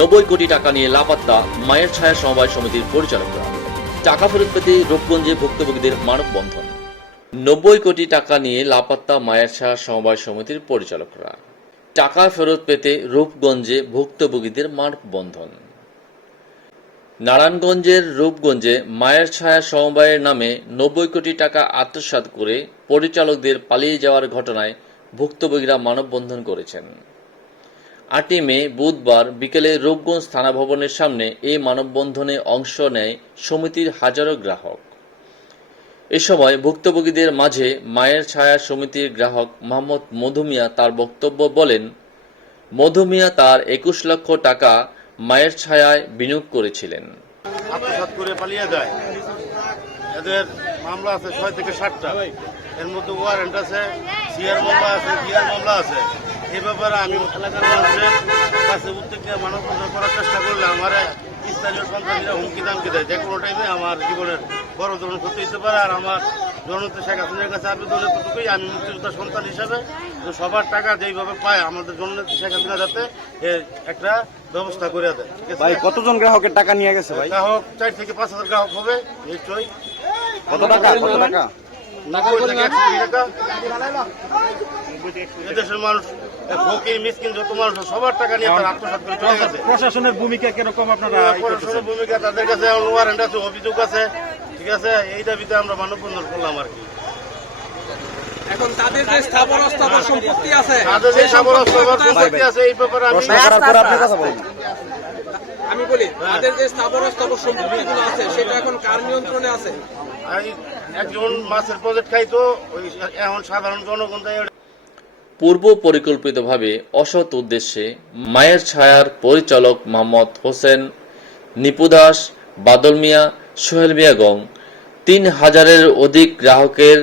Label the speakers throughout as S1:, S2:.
S1: নব্বই কোটি টাকা নিয়ে লাপাত্তা মায়ের ছায়া সমবায় সমিতির পরিচালকরা টাকা ফেরত পেতে রূপগঞ্জে ভুক্তভোগীদের মানববন্ধন। নব্বই কোটি টাকা নিয়ে লাপাত্তা মায়ের ছায়া সমবায় সমিতির পরিচালকরা টাকা ফেরত পেতে রূপগঞ্জে ভুক্তভোগীদের মানববন্ধন। নারায়ণগঞ্জের রূপগঞ্জে মায়ের ছায়া সমবায়ের নামে নব্বই কোটি টাকা আত্মসাৎ করে পরিচালকদের পালিয়ে যাওয়ার ঘটনায় ভুক্তভোগীরা মানববন্ধন করেছেন। আটই মে বুধবার বিকেলে রূপগঞ্জ থানা ভবনের সামনে এই মানববন্ধনে অংশ নেয় সমিতির হাজারো গ্রাহক। এ সময় ভুক্তভোগীদের মাঝে মায়ের ছায়া সমিতির গ্রাহক মোহাম্মদ মধুমিয়া তার বক্তব্য বলেন মধুমিয়া তার একুশ লক্ষ টাকা মায়ের ছায়ায় বিনিয়োগ করেছিলেন।
S2: করে পালিয়ে যায়। এদের মামলা আছে ছয় থেকে এর মধ্যে ওয়ারেন্ট আছে সিআর মামলা আছে মামলা আছে। এই ব্যাপারে আমি এলাকার মানুষের কাছে উদ্যোগ নিয়ে মানব বন্ধন করার চেষ্টা করলে আমার স্থানীয় সন্ত্রাসীরা হুমকি দামকি দেয়। যে কোনো টাইমে আমার জীবনের বড় ধরনের ক্ষতি হতে পারে আর আমার জনতা শেখ হাসিনার কাছে আবেদন এতটুকুই আমি মুক্তিযোদ্ধা সন্তান হিসাবে সবার টাকা যেইভাবে পায় আমাদের জননেত্রী শেখ হাসিনা যাতে একটা ব্যবস্থা করে দেয়।
S3: ভাই কতজন গ্রাহকের টাকা নিয়ে গেছে ভাই?
S2: গ্রাহক চার থেকে পাঁচ হাজার গ্রাহক হবে নিশ্চয়ই।
S3: কত টাকা? কত টাকা?
S2: টাকা। এদেশের মানুষ ফকির মিসকিন যত মানুষ সবার টাকা নিয়ে তারা আত্মসাৎ করে চলে গেছে।
S4: প্রশাসনের ভূমিকা কীরকম আপনারা?
S2: পড়াশোনার ভূমিকা তাদের কাছে এখন ওয়ারেন্ট আছে অভিযোগ আছে ঠিক আছে? এই দাবিতে আমরা মানববন্ধন করলাম আর কি।
S5: এখন তাদের যে স্থাবর অস্থাবর সম্পত্তি আছে
S2: তাদের যে
S5: সেই
S2: সাবর সম্পত্তি আছে। এই ব্যাপারে আমি
S3: প্রশ্ন করার পর আপনি কথা বলুন।
S5: আমি বলি তাদের যে স্থাবর অস্থাবর সম্পত্তিগুলো আছে সেটা এখন কার নিয়ন্ত্রণে আছে?
S2: একজন মাছের প্রজেক্ট খাইতো ওই এখন সাধারণ জনগণ তাই
S1: পূর্ব পরিকল্পিতভাবে অসৎ উদ্দেশ্যে মায়ের ছায়ার পরিচালক মোহাম্মদ হোসেন নিপু দাস, বাদল মিয়া, সোহেল মিয়া গং তিন হাজারের অধিক গ্রাহকের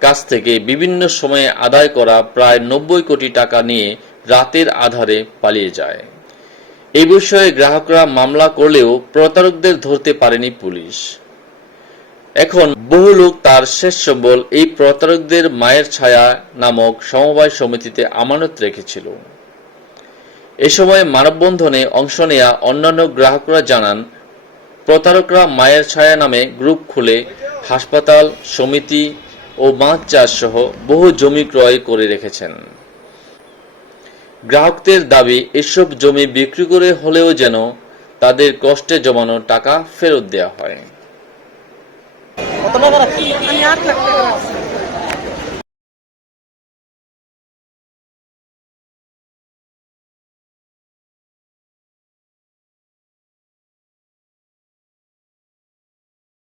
S1: কাছ থেকে বিভিন্ন সময়ে আদায় করা প্রায় নব্বই কোটি টাকা নিয়ে রাতের আধারে পালিয়ে যায়। এ বিষয়ে গ্রাহকরা মামলা করলেও প্রতারকদের ধরতে পারেনি পুলিশ। এখন বহু লোক তার শেষ সম্বল এই প্রতারকদের মায়ের ছায়া নামক সমবায় সমিতিতে আমানত রেখেছিল। এ সময় মানববন্ধনে অংশ নেয়া অন্যান্য গ্রাহকরা জানান, প্রতারকরা মায়ের ছায়া নামে গ্রুপ খুলে হাসপাতাল, সমিতি ও মাছ চাষ সহ বহু জমি ক্রয় করে রেখেছেন। গ্রাহকদের দাবি, এসব জমি বিক্রি করে হলেও যেন তাদের কষ্টে জমানো টাকা ফেরত দেওয়া হয়।
S6: আমি আট লাখ টাকা রাখছি।